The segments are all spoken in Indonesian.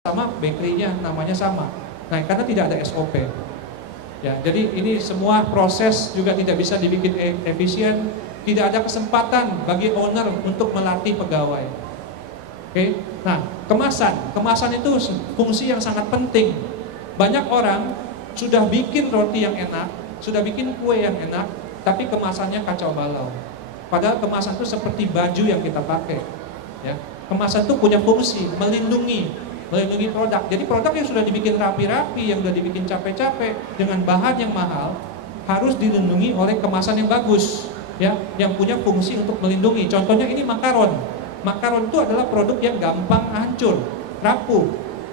sama bakery-nya namanya sama. Nah, karena tidak ada SOP. Ya, jadi ini semua proses juga tidak bisa dibikin efisien, tidak ada kesempatan bagi owner untuk melatih pegawai. Oke. Nah, kemasan itu fungsi yang sangat penting. Banyak orang sudah bikin roti yang enak, sudah bikin kue yang enak, tapi kemasannya kacau balau. Padahal kemasan itu seperti baju yang kita pakai. Ya, kemasan itu punya fungsi melindungi produk. Jadi produk yang sudah dibikin rapi-rapi, yang sudah dibikin capek-capek dengan bahan yang mahal, harus dilindungi oleh kemasan yang bagus, ya, yang punya fungsi untuk melindungi. Contohnya ini makaron. Makaron itu adalah produk yang gampang hancur, rapuh.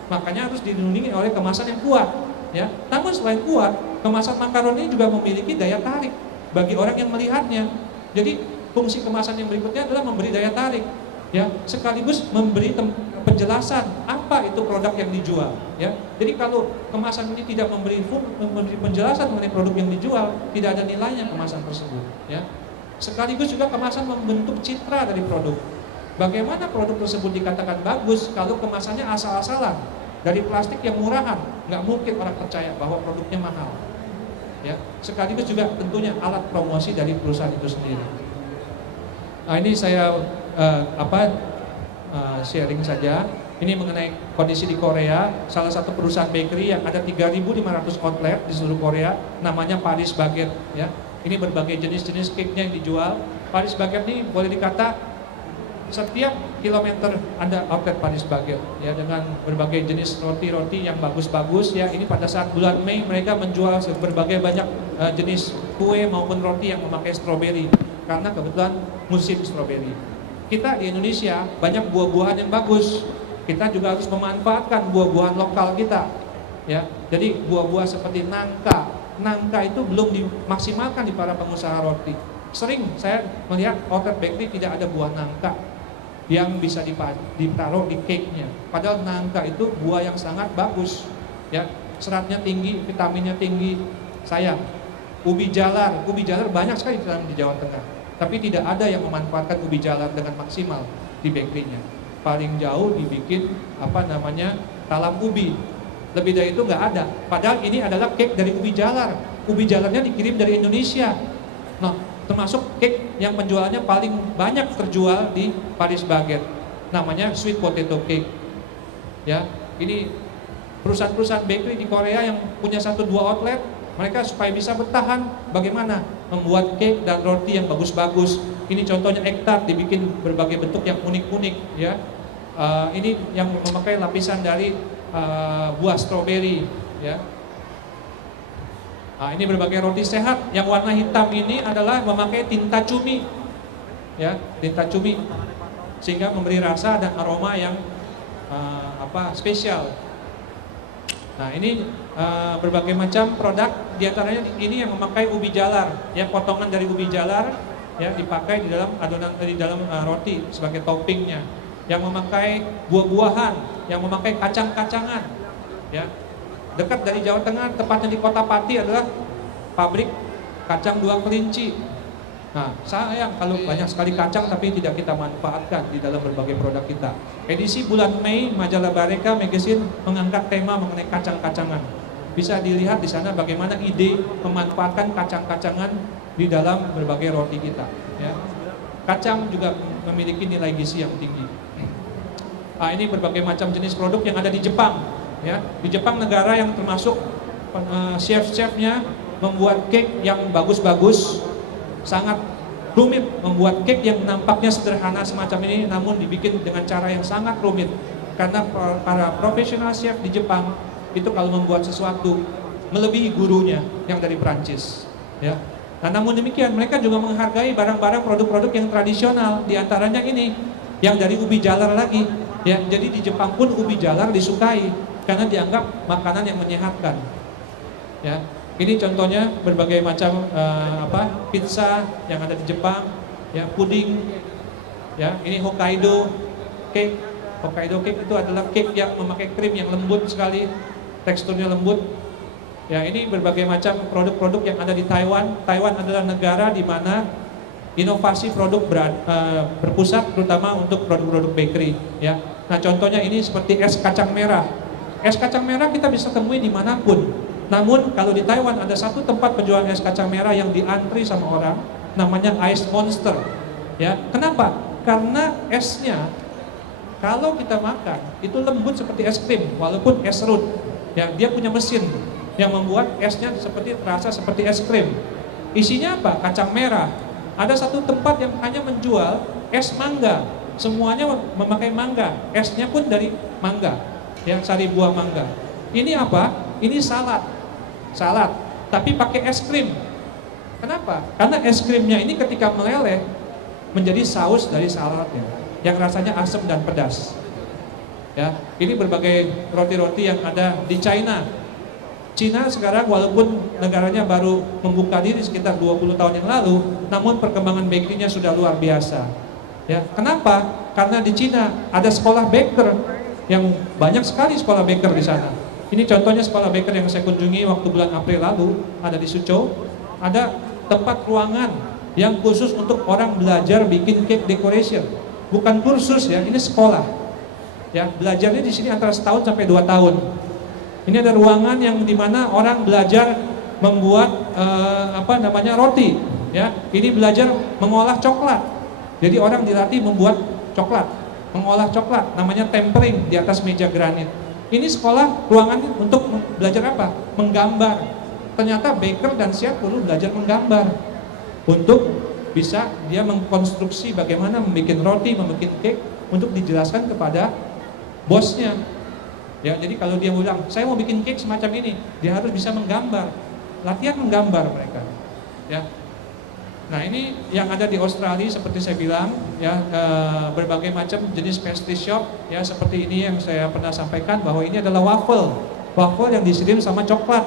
Makanya harus dilindungi oleh kemasan yang kuat, ya. Namun selain kuat, kemasan makaron ini juga memiliki daya tarik bagi orang yang melihatnya. Jadi fungsi kemasan yang berikutnya adalah memberi daya tarik, ya, sekaligus memberi penjelasan apa itu produk yang dijual, ya. Jadi kalau kemasan ini tidak memberi penjelasan mengenai produk yang dijual, tidak ada nilainya kemasan tersebut, ya. Sekaligus juga kemasan membentuk citra dari produk. Bagaimana produk tersebut dikatakan bagus kalau kemasannya asal-asalan dari plastik yang murahan? Nggak mungkin orang percaya bahwa produknya mahal, ya. Sekaligus juga tentunya alat promosi dari perusahaan itu sendiri. Nah, ini saya sharing saja. Ini mengenai kondisi di Korea. Salah satu perusahaan bakery yang ada 3.500 outlet di seluruh Korea, namanya Paris Baguette, ya. Ini berbagai jenis-jenis cake-nya yang dijual. Paris Baguette ini boleh dikata setiap kilometer ada outlet Paris Baguette, ya, dengan berbagai jenis roti-roti yang bagus-bagus, ya. Ini pada saat bulan Mei mereka menjual berbagai banyak jenis kue maupun roti yang memakai stroberi karena kebetulan musim stroberi. Kita di Indonesia banyak buah-buahan yang bagus. Kita juga harus memanfaatkan buah-buahan lokal kita, ya. Jadi buah-buah seperti nangka. Nangka itu belum dimaksimalkan di para pengusaha roti. Sering saya melihat outlet bakery tidak ada buah nangka yang bisa ditaruh di cake-nya. Padahal nangka itu buah yang sangat bagus, ya. Seratnya tinggi, vitaminnya tinggi. Sayang. Ubi jalar banyak sekali di Jawa Tengah. Tapi tidak ada yang memanfaatkan ubi jalar dengan maksimal di bakery-nya. Paling jauh dibikin talam ubi. Lebih dari itu nggak ada. Padahal ini adalah cake dari ubi jalar. Ubi jalarnya dikirim dari Indonesia. Nah, termasuk cake yang penjualannya paling banyak terjual di Paris Baguette. Namanya sweet potato cake. Ya, ini perusahaan-perusahaan bakery di Korea yang punya 1-2 outlet. Mereka supaya bisa bertahan, bagaimana membuat cake dan roti yang bagus-bagus. Ini contohnya ektat, dibikin berbagai bentuk yang unik-unik, ya. Ini yang memakai lapisan dari buah stroberi, ya. Ini berbagai roti sehat. Yang warna hitam ini adalah memakai tinta cumi, ya, tinta cumi, sehingga memberi rasa dan aroma yang spesial. Nah, ini berbagai macam produk, diantaranya ini yang memakai ubi jalar, ya, potongan dari ubi jalar, ya, dipakai di dalam adonan di dalam roti sebagai toppingnya. Yang memakai buah-buahan, yang memakai kacang-kacangan, ya. Dekat dari Jawa Tengah, tepatnya di Kota Pati adalah pabrik kacang 2 kelinci. Nah, sayang kalau banyak sekali kacang tapi tidak kita manfaatkan di dalam berbagai produk kita. Edisi bulan Mei, majalah Bareka Magazine mengangkat tema mengenai kacang-kacangan. Bisa dilihat di sana bagaimana ide memanfaatkan kacang-kacangan di dalam berbagai roti kita, ya. Kacang juga memiliki nilai gizi yang tinggi. Ini berbagai macam jenis produk yang ada di Jepang, ya. Di Jepang, negara yang termasuk chef-chefnya membuat cake yang bagus-bagus. Sangat rumit membuat cake yang nampaknya sederhana semacam ini, namun dibikin dengan cara yang sangat rumit. Karena para profesional chef di Jepang itu kalau membuat sesuatu melebihi gurunya yang dari Prancis, ya. Nah, namun demikian mereka juga menghargai barang-barang produk-produk yang tradisional, diantaranya ini yang dari ubi jalar lagi, ya. Jadi di Jepang pun ubi jalar disukai karena dianggap makanan yang menyehatkan, ya. Ini contohnya berbagai macam pizza yang ada di Jepang, ya, puding, ya. Ini Hokkaido cake. Hokkaido cake itu adalah cake yang memakai krim yang lembut sekali, teksturnya lembut. Ya, ini berbagai macam produk-produk yang ada di Taiwan. Taiwan adalah negara di mana inovasi produk berpusat, terutama untuk produk-produk bakery, ya. Nah contohnya ini seperti es kacang merah. Es kacang merah kita bisa temui dimanapun. Namun kalau di Taiwan ada satu tempat penjualan es kacang merah yang diantri sama orang, namanya Ice Monster. Ya, kenapa? Karena esnya kalau kita makan itu lembut seperti es krim, walaupun es serut. Ya, dia punya mesin yang membuat esnya terasa seperti es krim. Isinya apa? Kacang merah. Ada satu tempat yang hanya menjual es mangga. Semuanya memakai mangga. Esnya pun dari mangga. Ya, sari buah mangga. Ini apa? Ini salad. Salad, tapi pakai es krim. Kenapa? Karena es krimnya ini ketika meleleh menjadi saus dari saladnya yang rasanya asam dan pedas. Ya, ini berbagai roti-roti yang ada di China. Cina sekarang walaupun negaranya baru membuka diri sekitar 20 tahun yang lalu, namun perkembangan bakery-nya sudah luar biasa. Ya, kenapa? Karena di Cina ada sekolah baker yang banyak sekali sekolah baker di sana. Ini contohnya sekolah baker yang saya kunjungi waktu bulan April lalu, ada di Suzhou. Ada tempat ruangan yang khusus untuk orang belajar bikin cake decoration. Bukan kursus ya, ini sekolah. Ya, belajarnya di sini antara setahun sampai 2 tahun. Ini ada ruangan yang dimana orang belajar membuat roti. Ya, ini belajar mengolah coklat. Jadi orang dilatih membuat coklat, mengolah coklat, namanya tempering di atas meja granit. Ini sekolah ruangan untuk belajar apa? Menggambar. Ternyata baker dan chef perlu belajar menggambar untuk bisa dia mengkonstruksi bagaimana membuat roti, membuat cake untuk dijelaskan kepada bosnya. Ya, jadi kalau dia bilang, saya mau bikin cake semacam ini, dia harus bisa menggambar. Latihan menggambar mereka. Ya. Nah, ini yang ada di Australia seperti saya bilang, ya, berbagai macam jenis pastry shop, ya, seperti ini yang saya pernah sampaikan bahwa ini adalah waffle. Waffle yang disirim sama coklat.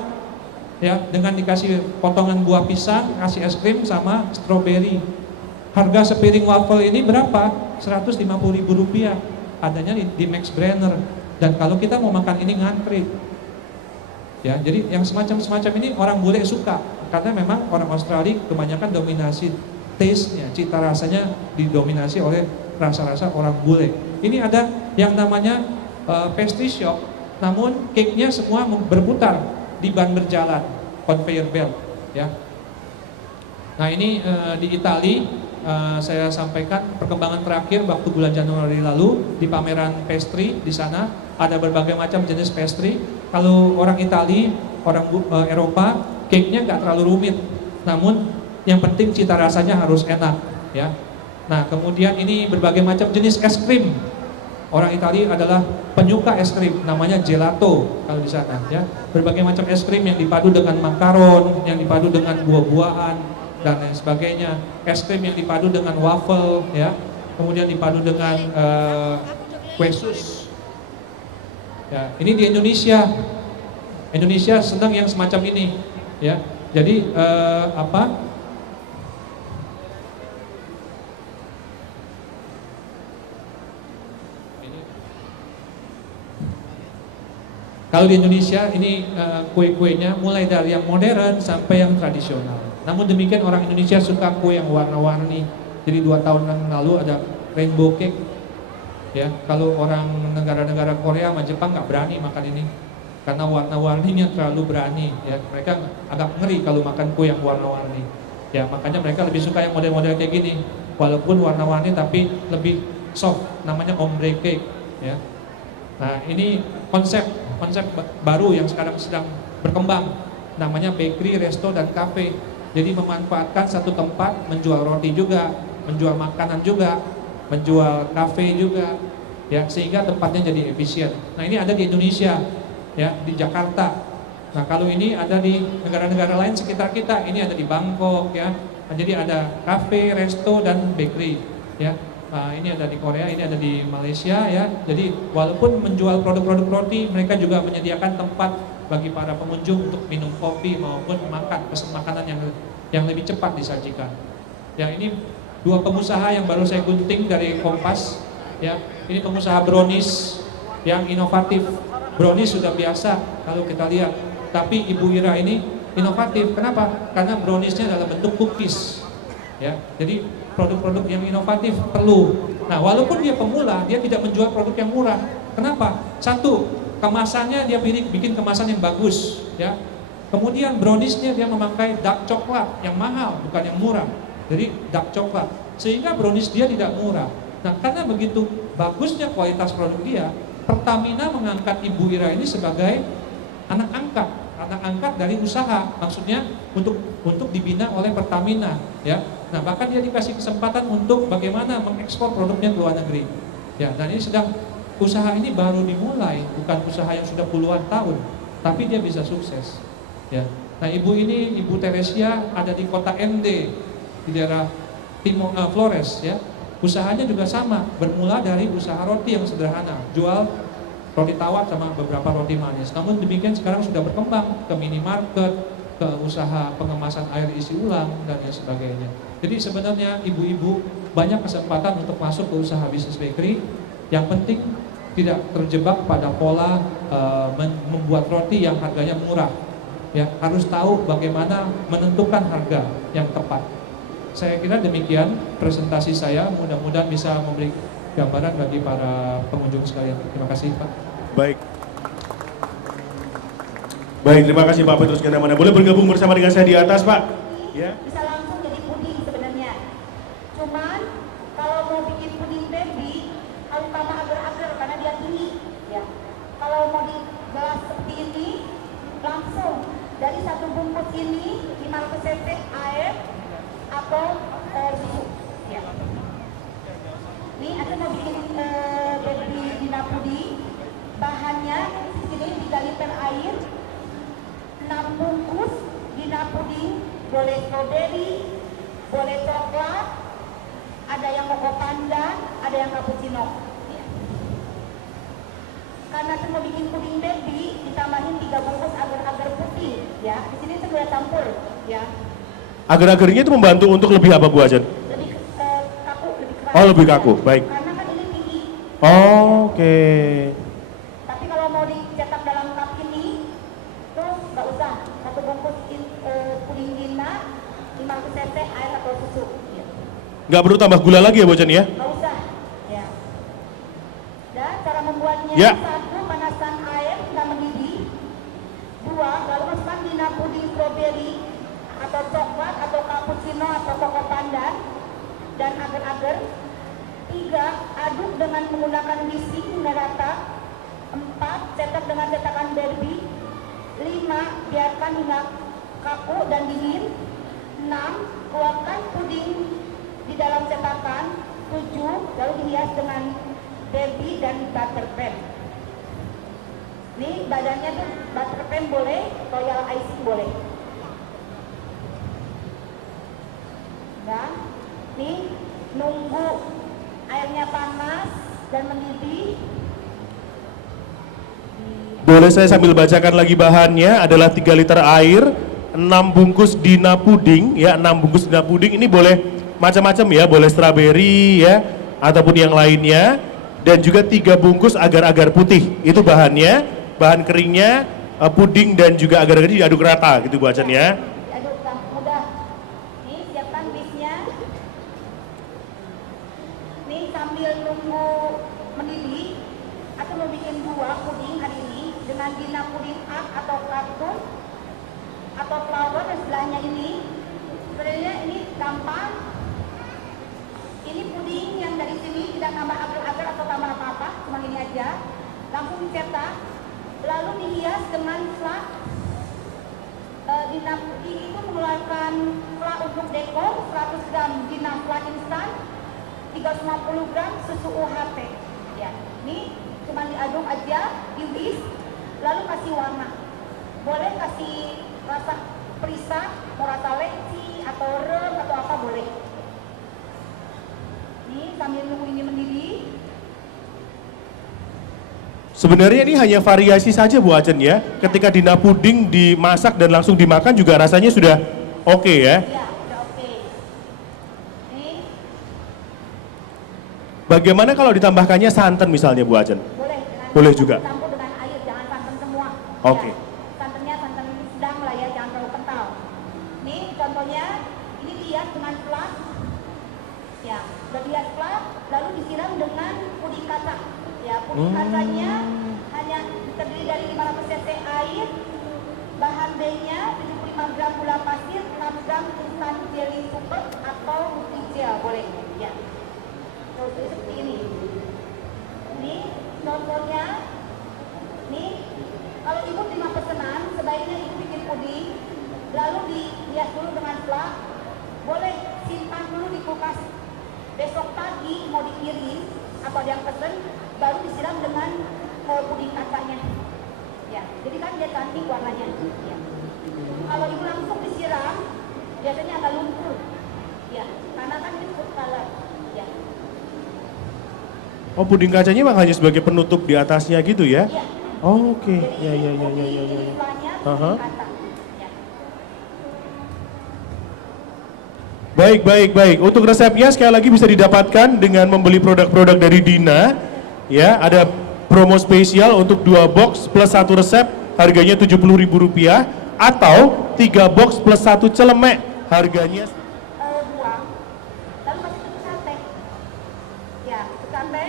Ya, dengan dikasih potongan buah pisang, kasih es krim sama stroberi. Harga sepiring waffle ini berapa? Rp150.000. Adanya di Max Brenner. Dan kalau kita mau makan ini ngantri. Ya, jadi yang semacam ini orang bule suka karena memang orang Australia kebanyakan dominasi taste-nya, cita rasanya didominasi oleh rasa-rasa orang bule. Ini ada yang namanya pastry shop, namun cake-nya semua berputar di ban berjalan, conveyor belt, ya. Nah, ini di Italia saya sampaikan perkembangan terakhir waktu bulan Januari lalu di pameran pastry di sana ada berbagai macam jenis pastry. Kalau orang Italia, orang Eropa, cake-nya nggak terlalu rumit, namun yang penting cita rasanya harus enak, ya. Nah, kemudian ini berbagai macam jenis es krim. Orang Italia adalah penyuka es krim, namanya gelato kalau di sana, ya. Berbagai macam es krim yang dipadu dengan makaron, yang dipadu dengan buah-buahan dan lain sebagainya. Es krim yang dipadu dengan waffle, ya. Kemudian dipadu dengan kue sus. Ya, ini di Indonesia. Indonesia senang yang semacam ini, ya. Jadi kalau di Indonesia ini kue-kuenya mulai dari yang modern sampai yang tradisional. Namun demikian orang Indonesia suka kue yang warna-warni. Jadi 2 tahun yang lalu ada rainbow cake. Ya, kalau orang negara-negara Korea sama Jepang nggak berani makan ini karena warna-warninya terlalu berani. Ya, mereka agak ngeri kalau makan kue yang warna-warni. Ya, makanya mereka lebih suka yang model-model kayak gini. Walaupun warna-warni tapi lebih soft, namanya ombre cake. Ya. Nah, ini konsep baru yang sekarang sedang berkembang, namanya bakery, resto, dan cafe. Jadi memanfaatkan satu tempat menjual roti juga, menjual makanan juga, menjual kafe juga, ya, sehingga tempatnya jadi efisien. Nah, ini ada di Indonesia, ya, di Jakarta. Nah, kalau ini ada di negara-negara lain sekitar kita, ini ada di Bangkok, ya. Nah, jadi ada kafe, resto, dan bakery, ya. Nah, ini ada di Korea, ini ada di Malaysia, ya. Jadi walaupun menjual produk-produk roti, mereka juga menyediakan tempat bagi para pengunjung untuk minum kopi maupun pesan makanan yang lebih cepat disajikan. Ya, ini 2 pengusaha yang baru saya gunting dari Kompas, ya. Ini pengusaha brownies yang inovatif. Brownies sudah biasa kalau kita lihat, tapi Ibu Ira ini inovatif. Kenapa? Karena browniesnya dalam bentuk cookies, ya. Jadi produk-produk yang inovatif perlu Nah, walaupun dia pemula, dia tidak menjual produk yang murah. Kenapa? Satu, kemasannya dia bikin kemasan yang bagus, ya. Kemudian browniesnya dia memakai dark coklat yang mahal, bukan yang murah. Jadi dark coklat, sehingga brownies dia tidak murah. Nah, karena begitu bagusnya kualitas produk dia, Pertamina mengangkat Ibu Ira ini sebagai anak angkat dari usaha, maksudnya untuk dibina oleh Pertamina, ya. Nah, bahkan dia dikasih kesempatan untuk bagaimana mengekspor produknya ke luar negeri. Ya, dan ini usaha ini baru dimulai, bukan usaha yang sudah puluhan tahun, tapi dia bisa sukses. Ya. Nah, Ibu Teresia ada di kota MD di daerah Flores, ya. Usahanya juga sama, bermula dari usaha roti yang sederhana, jual roti tawar sama beberapa roti manis. Namun demikian sekarang sudah berkembang ke minimarket, ke usaha pengemasan air isi ulang dan lain sebagainya. Jadi sebenarnya ibu-ibu banyak kesempatan untuk masuk ke usaha bisnis bakery. Yang penting tidak terjebak pada pola membuat roti yang harganya murah. Ya, harus tahu bagaimana menentukan harga yang tepat. Saya kira demikian presentasi saya, mudah-mudahan bisa memberi gambaran bagi para pengunjung sekalian. Terima kasih, Pak. Baik, terima kasih Pak Petrus Gandamana. Boleh bergabung bersama dengan saya di atas, Pak? Ya. Bisa langsung jadi puding sebenarnya. Cuman kalau mau bikin puding baby harus tambah agar-agar karena dia tinggi, ya. Kalau mau di gelas seperti ini, langsung dari satu bungkus ini 500 cc air atau susu. Ya. Ini aku mau bikin baby dina puding. Bahannya ini 3 liter air, 6 bungkus dina puding, boleh strawberry, boleh coklat, ada yang koko pandan, ada yang cappuccino. Ya. Karena saya mau bikin puding baby, ditambahin 3 bungkus agar-agar putih, ya. Di sini saya sudah campur, ya. Agar-agarnya itu membantu untuk lebih apa, Bu Ajan? Lebih kaku, lebih keras. Oh, lebih kaku, baik. Karena kan ini tinggi. Oh, oke. Tapi kalau mau dicetak dalam cup ini, tuh nggak usah. Satu bungkus puding dina, 500 cc air atau susu. Ya. Nggak perlu tambah gula lagi ya, Bu Ajan ya? Nggak usah. Ya. Dan cara membuatnya, Ya. 1, panaskan air hingga mendidih. 2, lalu masukkan dina puding strawberry atau coklat atau cappuccino atau koko pandan dan agar-agar. 3, aduk dengan menggunakan whisk hingga rata. 4, cetak dengan cetakan Barbie. 5, biarkan hingga kaku dan dingin. 6, keluarkan puding di dalam cetakan. 7, lalu dihias dengan Barbie dan butter pen. Ini badannya tuh butter pen boleh, royal icing boleh. Dan nih nunggu airnya panas dan mendidih. Boleh saya sambil bacakan lagi bahannya, adalah 3 liter air, 6 bungkus dina puding, ya 6 bungkus dina puding, ini boleh macam-macam ya, boleh strawberry ya, ataupun yang lainnya, dan juga 3 bungkus agar-agar putih, itu bahannya, bahan keringnya, puding dan juga agar-agar diaduk rata gitu Bu Ajan ya. Diaduk mudah. Nih siapkan whisknya. Nih sambil nunggu mendidih, aku mau bikin 2 puding hari ini dengan dina puding art atau kartun atau flower dan sebelahnya ini. Sebenarnya ini gampang. Ini puding yang dari sini tidak tambah agar-agar atau tambah apa-apa, cuma ini aja. Langsung dicetak, lalu dihias dengan flak. Dina puding itu mengeluarkan flak untuk dekor 100 gram dina flak instan, 350 gram susu UHT. Ya, ini cuma diaduk aja, di whisk, lalu kasih warna. Boleh kasih rasa perisa, mau rasa leci atau rem atau apa boleh. Ini sambil nunggu ini mendidih. Sebenarnya ini hanya variasi saja Bu Ajan ya, ketika dina puding dimasak dan langsung dimakan juga rasanya sudah oke ya. Ya, udah oke. Ini Bagaimana kalau ditambahkannya santan misalnya Bu Ajan? boleh. Boleh juga. Campur dengan air, jangan santan semua. Oke. Ya, santannya santan sedang lah ya, jangan terlalu kental. Ini contohnya, ini dihias dengan flak. Ya, udah dihias flak, lalu disiram cc air, bahan B-nya 75 gram gula pasir, 6 gram instan jelly super atau multi gel boleh ya. Terus seperti ini. Ini contohnya. Nih, kalau ibu terima pesanan, sebaiknya ibu bikin puding, lalu dilihat dulu dengan flak, boleh simpan dulu di kulkas. Besok pagi mau dikirim atau ada yang pesen, baru disiram dengan puding kacanya. Ya, jadi kan dia cantik warnanya. Ya. Kalau ibu langsung disiram, biasanya agak lumpur. Ya, karena kan ini food color. Ya. Oh, puding kacanya memang hanya sebagai penutup di atasnya gitu ya? Ya. Oh, oke. Jadi Ya. istilahnya Aha. puding kaca. Ya. Baik. Untuk resepnya sekali lagi bisa didapatkan dengan membeli produk-produk dari Dina. Ya, ada promo spesial untuk 2 box plus 1 resep harganya Rp70.000 atau 3 box plus 1 celemek harganya Buang, lalu masih tutup sate. Ya, tutup sate.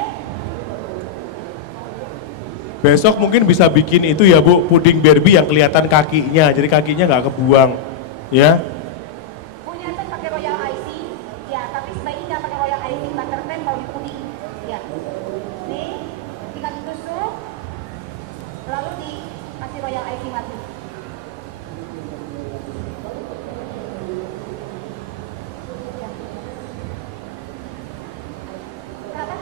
besok mungkin bisa bikin itu ya Bu, puding Barbie yang kelihatan kakinya, jadi kakinya nggak kebuang ya. Punya kan pakai royal icing, ya, tapi sebaiknya jangan pakai royal icing, buttercream kalau di puding. Ya, nih, tinggal ditusuk, lalu dikasih royal icing lagi. Ya. Kenapa?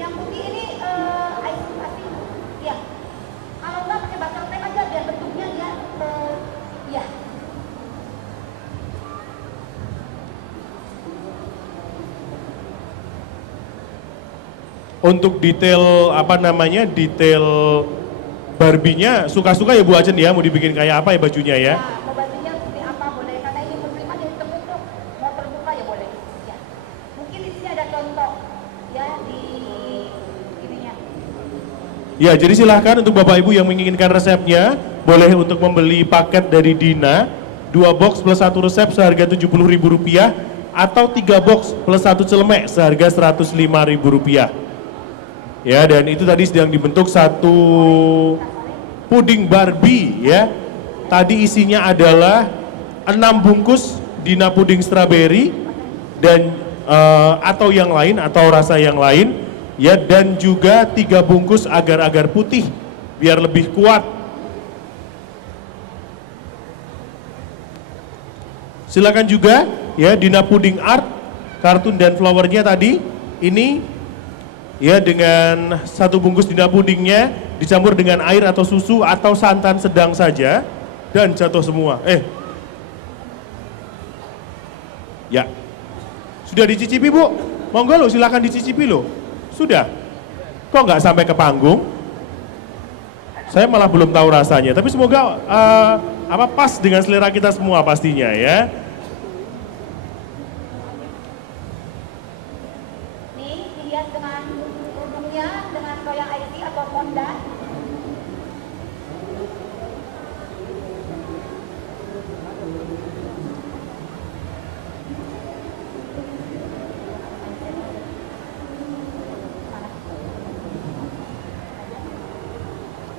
Yang putih ini icing pasti, ya. Kalau nggak pakai buttercream aja biar bentuknya dia, ya. Untuk detail apa namanya, detail Barbie-nya suka-suka ya Bu Acen ya, mau dibikin kayak apa ya bajunya ya? Nah, mau bajunya seperti apa boleh, karena ini muslimah jadi tertutup, mau terbuka ya boleh. Ya. Mungkin di sini ada contoh, ya di ininya. Ya, jadi silahkan untuk Bapak Ibu yang menginginkan resepnya, boleh untuk membeli paket dari Dina, 2 box plus 1 resep seharga Rp70.000 atau 3 box plus 1 celemek seharga Rp105.000. Ya, dan itu tadi sedang dibentuk satu puding Barbie ya. Tadi isinya adalah 6 bungkus Dina puding strawberry dan atau yang lain atau rasa yang lain ya, dan juga 3 bungkus agar-agar putih biar lebih kuat. Silakan juga ya Dina puding art, kartun dan flowernya tadi ini ya, dengan 1 bungkus Dina pudingnya dicampur dengan air atau susu atau santan sedang saja dan jatuh semua. Ya, sudah dicicipi Bu? Monggo lo, silakan dicicipi lo. Sudah? Kok nggak sampai ke panggung? Saya malah belum tahu rasanya, tapi semoga pas dengan selera kita semua pastinya ya. Nih, dilihat dengan kerudungnya, dengan royal icing atau fondant.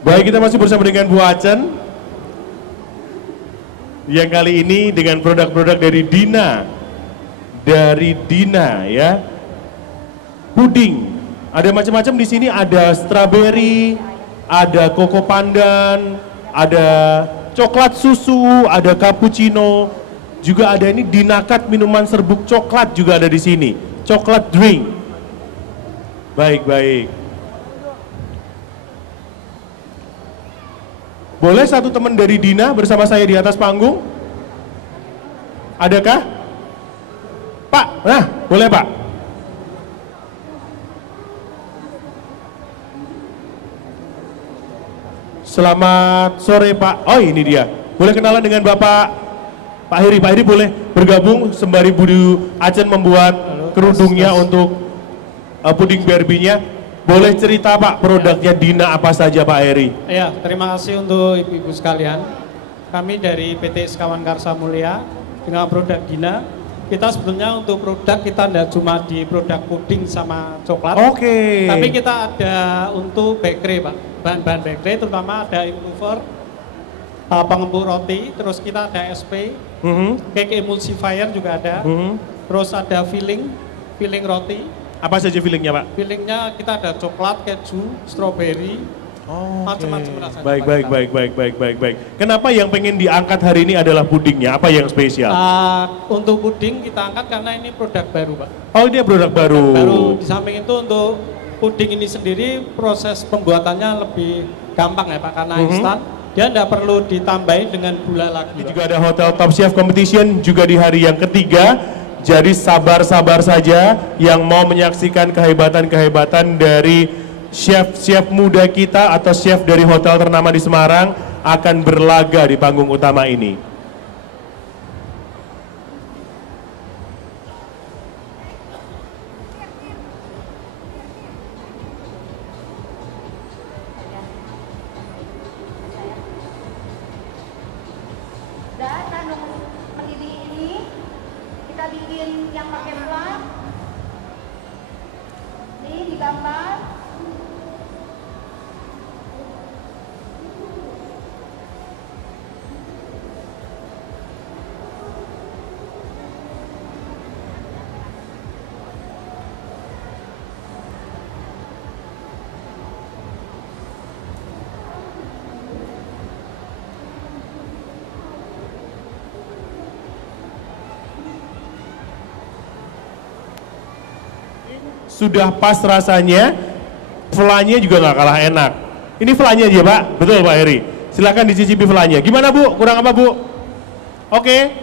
Baik, kita masih bersama dengan Bu Acen yang kali ini dengan produk-produk dari Dina ya, puding ada macam-macam di sini, ada strawberry, ada koko pandan, ada coklat susu, ada cappuccino, juga ada ini Dinakat minuman serbuk coklat juga ada di sini, coklat drink. Baik. Boleh satu teman dari Dina bersama saya di atas panggung? Adakah? Pak, nah boleh Pak. Selamat sore Pak. Oh ini dia. Boleh kenalan dengan Bapak Pak Heri. Pak Heri boleh bergabung sembari Bu Acen membuat kerudungnya untuk puding Barbie-nya. Boleh cerita Pak, produknya Dina apa saja Pak Heri? Ya, terima kasih untuk ibu-ibu sekalian. Kami dari PT Sekawan Karsa Mulia dengan produk Dina kita sebetulnya untuk produk kita tidak cuma di produk puding sama coklat. Oke. Tapi kita ada untuk bakery, Pak. Bahan-bahan bakery terutama ada improver, pengempur roti, terus kita ada SP, cake emulsifier juga ada. Terus ada filling roti. Apa saja fillingnya, Pak? Fillingnya kita ada coklat, keju, strawberry, macam-macam rasanya. Baik. Kenapa yang pengen diangkat hari ini adalah pudingnya? Apa yang spesial? Untuk puding kita angkat karena ini produk baru, Pak. Oh, ini produk baru. Baru. Di samping itu untuk puding ini sendiri proses pembuatannya lebih gampang ya, Pak, karena instan. Dia tidak perlu ditambahin dengan gula lagi. Ini juga ada Hotel Top Chef Competition juga di hari yang ketiga. Jadi sabar-sabar saja yang mau menyaksikan kehebatan-kehebatan dari chef-chef muda kita atau chef dari hotel ternama di Semarang akan berlaga di panggung utama ini. Dan kandung mendidih ini kita bikin yang pakai flak. Ini digambar. Sudah pas rasanya, flannya juga nggak kalah enak. Ini flannya aja, Pak. Betul, Pak Heri. Silahkan dicicipi flannya. Gimana, Bu? Kurang apa, Bu? Oke.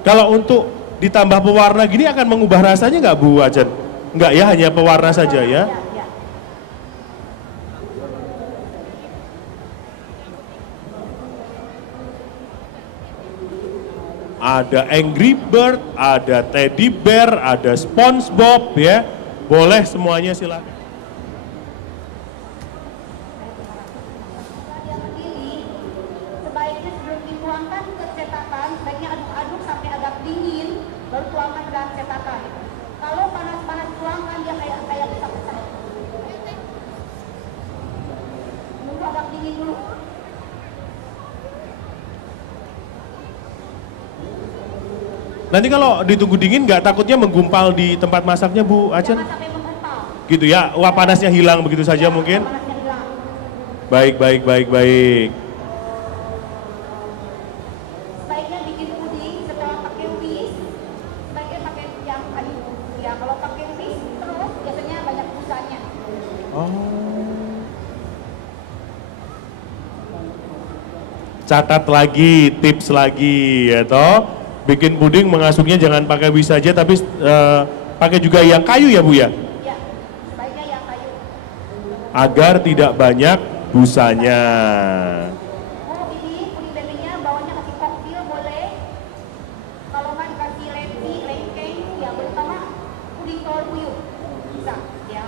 Kalau untuk ditambah pewarna gini akan mengubah rasanya nggak, Bu Ajen? Nggak ya, hanya pewarna saja ya? Ada Angry Bird, ada Teddy Bear, ada SpongeBob ya. Boleh semuanya silakan. Yang berdiri, sebaiknya sebelum dituangkan ke cetakan, sebaiknya aduk-aduk sampai agak dingin, baru tuangkan ke dalam cetakan. Kalau panas-panas tuangkan dia kayak besar-besar. Nunggu agak dingin dulu. Nanti kalau ditunggu dingin nggak takutnya menggumpal di tempat masaknya, Bu Ajen? Jangan sampai menggumpal. Gitu ya, uap panasnya hilang begitu saja mungkin? Panasnya hilang. Baik. Sebaiknya bikin puding setelah pakai whisk, sebaiknya pakai yang kayu. Ya, kalau pakai whisk terus biasanya banyak busanya. Catat lagi, tips lagi ya toh. Bikin puding mengasuknya jangan pakai whisk saja tapi pakai juga yang kayu ya, Bu ya? Ya, sebaiknya yang kayu. Agar tidak banyak busanya. Oh, ini puding babynya bawahnya kasih koktil boleh. Kalau nggak dikasih lenti, lengkeng, ya boleh sama puding telur puyuh. Bisa, ya.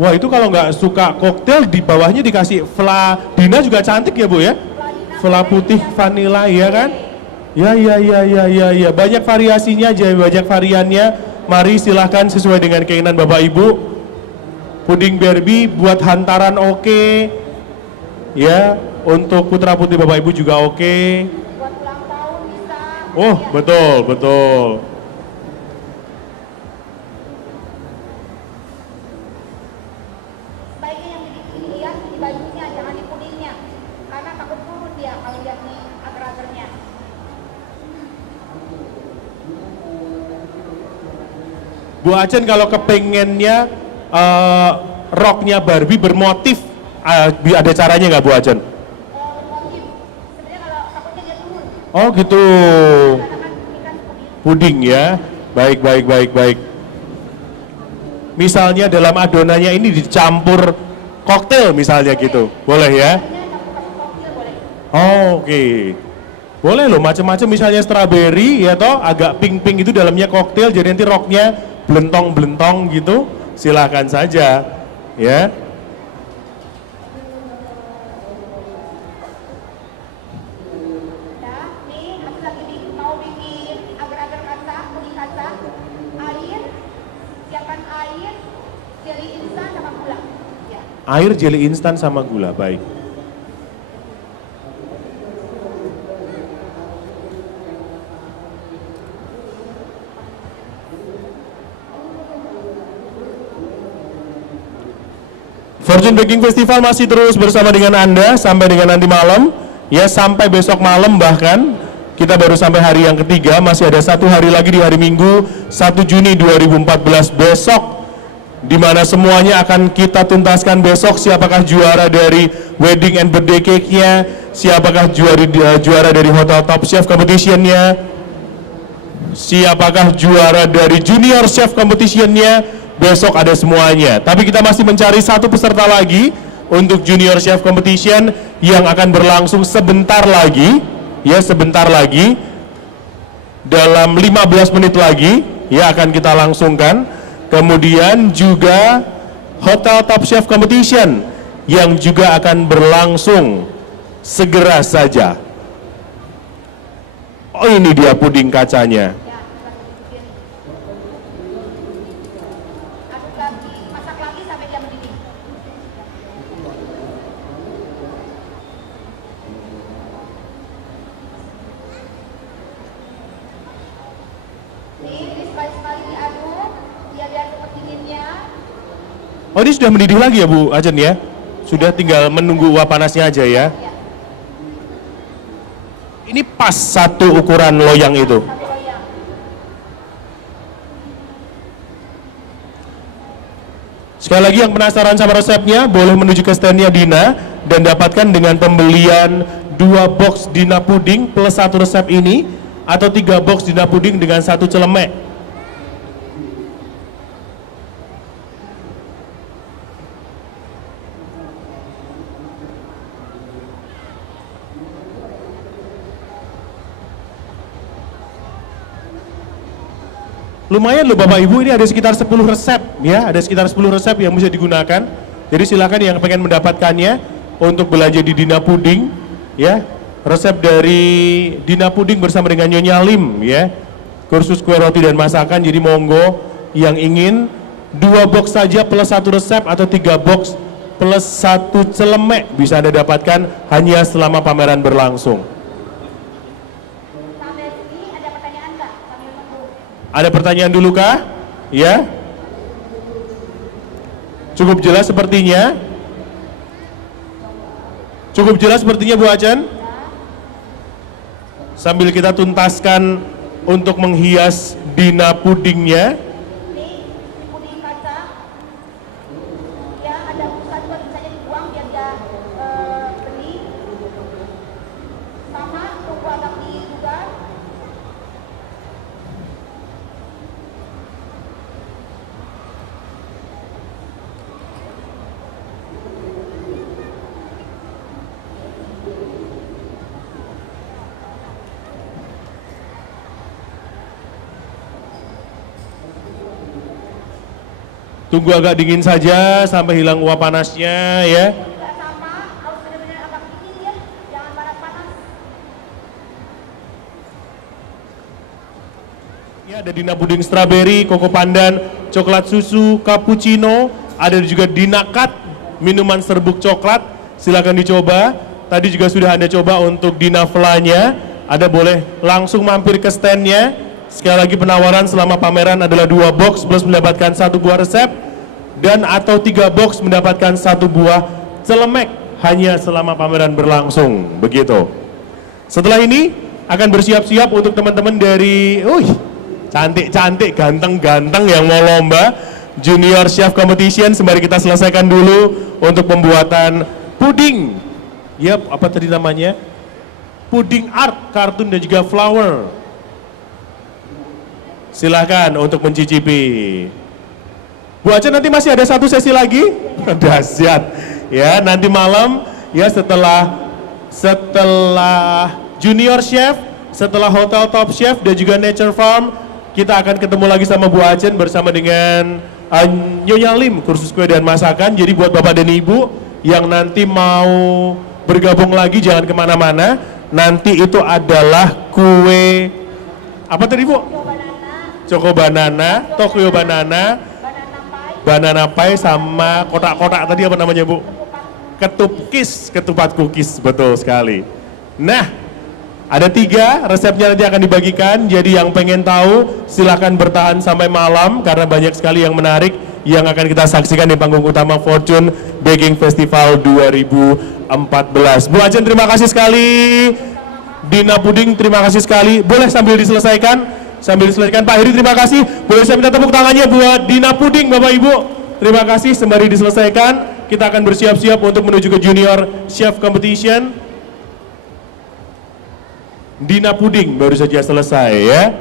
Wah, itu kalau nggak suka koktail di bawahnya dikasih Vladina juga cantik ya, Bu ya? Vla putih vanilla ya kan? Ya. Banyak variasinya aja, banyak variannya. Mari silahkan sesuai dengan keinginan Bapak Ibu. Puding Barbie buat hantaran oke. Ya, untuk putra putri Bapak Ibu juga oke. Buat ulang tahun bisa. Oh, Ya. betul. Sebaiknya yang dilihat di bajunya, jangan di pudingnya. Karena takut kurut dia kalau lihat nih agar-agarnya. Bu Ajen kalau kepengennya roknya Barbie bermotif, ada caranya nggak, Bu Ajen? Bermotif. Sebenarnya kalau takutnya dia turun. Oh gitu, Karena kan ini kan puding. puding ya. Baik. Misalnya dalam adonannya ini dicampur koktail misalnya gitu, boleh ya? Sebenarnya campur kasih koktil boleh. Oke. Boleh loh, macam-macam misalnya strawberry ya toh, agak pink-pink itu dalamnya koktail, jadi nanti roknya belentong-belentong gitu. silahkan saja, ya. Nah, nih aku lagi mau bikin agar-agar kaca, puding kaca, air, siapkan air, jeli instan sama gula. Ya. Air, jelly instan sama gula, baik. Fortune Baking Festival masih terus bersama dengan Anda sampai dengan nanti malam, ya, sampai besok malam bahkan. Kita baru sampai hari yang ketiga, masih ada 1 hari lagi di hari Minggu 1 Juni 2014 besok, di mana semuanya akan kita tuntaskan besok. Siapakah juara dari wedding and birthday cake-nya, siapakah juara dari Hotel Top Chef Competition-nya, siapakah juara dari Junior Chef Competition-nya, besok ada semuanya. Tapi kita masih mencari 1 peserta lagi untuk Junior Chef Competition yang akan berlangsung sebentar lagi, ya, sebentar lagi, dalam 15 menit lagi, ya, akan kita langsungkan. Kemudian juga Hotel Top Chef Competition yang juga akan berlangsung segera saja. Oh, ini dia puding kacanya. Aduk lagi, masak lagi sampai dia mendidih. Nih, ini sekali-sekali diaduk, dia biar cepat dinginnya. Oh, ini sudah mendidih lagi ya Bu Ajen ya? Sudah tinggal menunggu uap panasnya aja ya? Ya, Ini pas 1 ukuran loyang itu. satu loyang. Sekali lagi yang penasaran sama resepnya boleh menuju ke standnya Dina dan dapatkan dengan pembelian 2 box Dina puding plus 1 resep ini, atau 3 box Dina puding dengan 1 celemek. Lumayan loh Bapak Ibu, ini ada sekitar 10 resep ya, ada sekitar 10 resep yang bisa digunakan. Jadi silakan yang pengen mendapatkannya untuk belanja di Dina Puding ya. Resep dari Dina Puding bersama dengan Nyonya Lim ya. Kursus kue roti dan masakan, jadi monggo yang ingin 2 box saja plus 1 resep atau 3 box plus 1 celemek bisa Anda dapatkan hanya selama pameran berlangsung. Sampai sini ada pertanyaan nggak? Sambil nunggu. Ada pertanyaan dulu kah? Ya? Cukup jelas sepertinya? Cukup jelas sepertinya Bu Acan? Sambil kita tuntaskan untuk menghias Dina pudingnya. Nih, si puding kaca. Ya, ada busa juga bisa dibuang biar dia bening. Sama, tunggu agak dingin juga. Tunggu agak dingin saja sampai hilang uap panasnya ya. Juga sama, harus benar-benar agak dingin ya, jangan panas-panas. Ya, ada Dina puding strawberry, koko pandan, coklat susu, cappuccino, ada juga Dina cut, minuman serbuk coklat. Silakan dicoba. Tadi juga sudah Anda coba untuk Dina Fla-nya. Anda boleh langsung mampir ke standnya. Sekali lagi penawaran selama pameran adalah 2 box plus mendapatkan 1 buah resep dan atau 3 box mendapatkan 1 buah celemek hanya selama pameran berlangsung. Begitu. Setelah ini akan bersiap-siap untuk teman-teman dari cantik-cantik, ganteng-ganteng yang mau lomba Junior Chef Competition. Sembari kita selesaikan dulu untuk pembuatan puding. Yap, apa tadi namanya? Puding art, kartun dan juga flower. Silahkan untuk mencicipi. Bu Aca, nanti masih ada 1 sesi lagi. Dahsyat. Ya, nanti malam ya setelah Junior Chef, setelah Hotel Top Chef dan juga Nature Farm, kita akan ketemu lagi sama Bu Aca bersama dengan Nyonya Lim, kursus kue dan masakan. Jadi buat Bapak dan Ibu yang nanti mau bergabung lagi jangan kemana-mana. Nanti itu adalah kue, apa tadi Bu? Choco banana, Tokyo banana, banana pie sama kotak-kotak tadi apa namanya Bu? Ketupat cookies, betul sekali. Nah, ada 3 resepnya nanti akan dibagikan. Jadi yang pengen tahu silahkan bertahan sampai malam karena banyak sekali yang menarik yang akan kita saksikan di panggung utama Fortune Baking Festival 2014. Bu Ajen terima kasih sekali. Dina Puding terima kasih sekali. Boleh sambil diselesaikan? Sambil diselesaikan Pak Heri terima kasih. Boleh saya minta tepuk tangannya buat Dina Puding Bapak Ibu. Terima kasih sembari diselesaikan. Kita akan bersiap-siap untuk menuju ke Junior Chef Competition. Dina Puding baru saja selesai ya.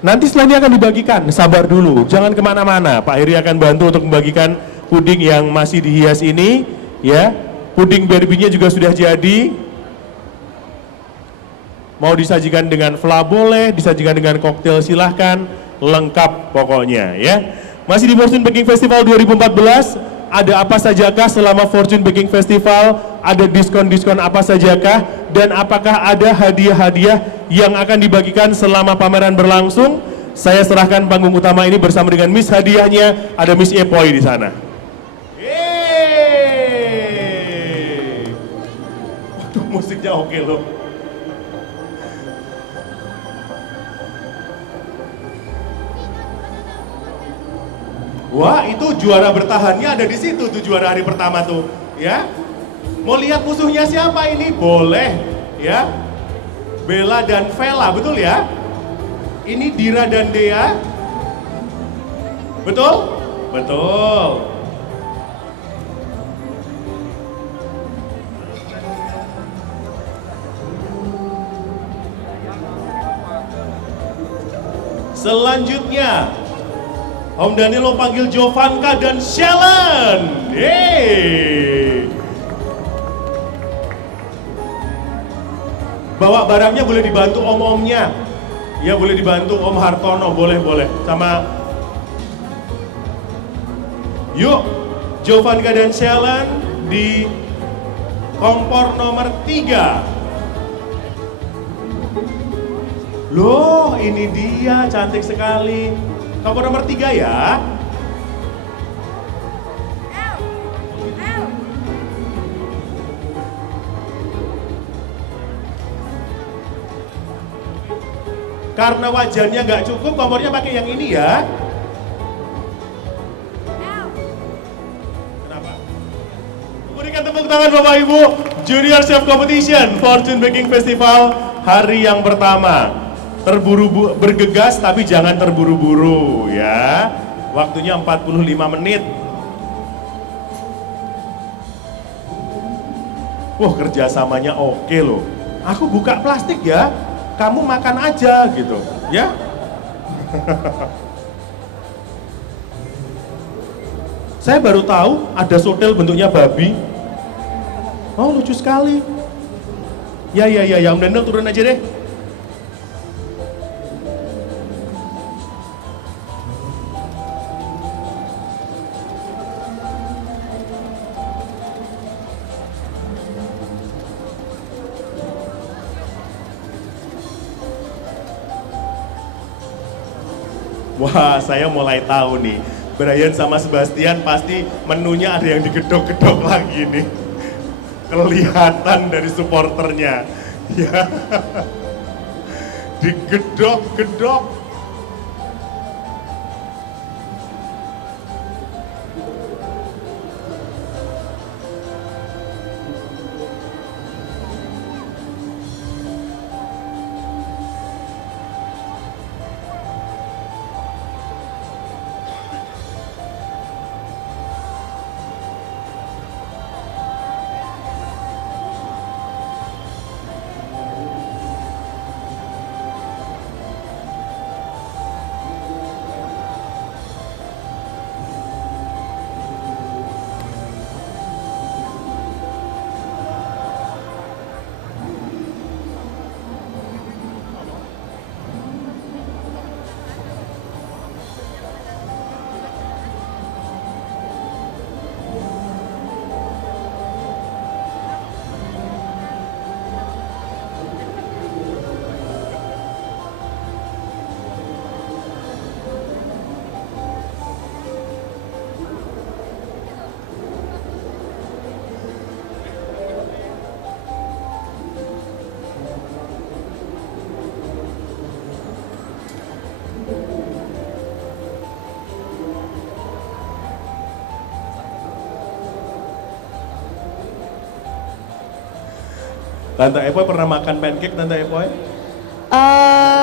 Nanti setelahnya akan dibagikan, sabar dulu, jangan kemana-mana. Pak Heri akan bantu untuk membagikan puding yang masih dihias ini ya. Puding berbinya juga sudah jadi. Mau disajikan dengan fla boleh, disajikan dengan koktail silahkan, lengkap pokoknya ya. Masih di Fortune Baking Festival 2014, ada apa sajakah selama Fortune Baking Festival, ada diskon-diskon apa sajakah, dan apakah ada hadiah-hadiah yang akan dibagikan selama pameran berlangsung. Saya serahkan panggung utama ini bersama dengan Miss hadiahnya, ada Miss Epoy di sana. Yeay! Waduh, musiknya oke loh. Wah, itu juara bertahannya ada di situ tuh, juara hari pertama tuh, ya. Mau lihat musuhnya siapa ini? Boleh, ya. Bella dan Vela, betul ya? Ini Dira dan Dea. Betul? Betul. Selanjutnya Om Danilo panggil Jovanka dan Shellen. Yeay. Bawa barangnya boleh dibantu om-omnya. Ya boleh dibantu Om Hartono, boleh. Sama yuk, Jovanka dan Shellen di kompor nomor 3. Loh, ini dia, cantik sekali. Kompor nomor 3 ya. Karena wajannya nggak cukup, kompornya pakai yang ini ya. Kenapa? Berikan tepuk tangan Bapak Ibu. Junior Chef Competition Fortune Baking Festival hari yang pertama. Bergegas tapi jangan terburu-buru ya. Waktunya 45 menit. Wah, kerjasamanya oke loh. Aku buka plastik ya, kamu makan aja gitu ya. Saya baru tahu ada sotel bentuknya babi. Oh, lucu sekali. Ya, Om Daniel turun aja deh. Wah, saya mulai tahu nih, Brian sama Sebastian pasti menunya ada yang digedok-gedok lagi nih. Kelihatan dari supporternya. Ya. Digedok-gedok. Tante Epoy pernah makan pancake Tante Epoy?